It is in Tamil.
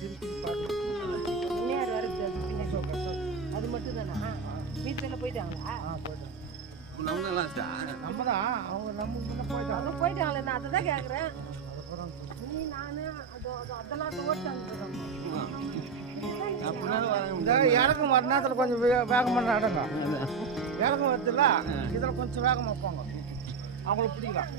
திருப்பி பார்த்து வருது அது மட்டும் தானா வீட்டில் போயிட்டாங்களா? நம்ம தான் அவங்க நம்ம முன்ன போயிட்டாங்க. போயிட்டாங்களே, நான் அதை தான் கேட்குறேன். நீ நானு அதெல்லாம் ஓட்டாங்க இந்த இறக்கும் வர நேரத்தில் கொஞ்சம் வேகமாக நடங்க. இறக்கம் வருதுல்ல, இதில் கொஞ்சம் வேகமாக போங்க. அவங்களுக்கு பிடிக்கலாம்.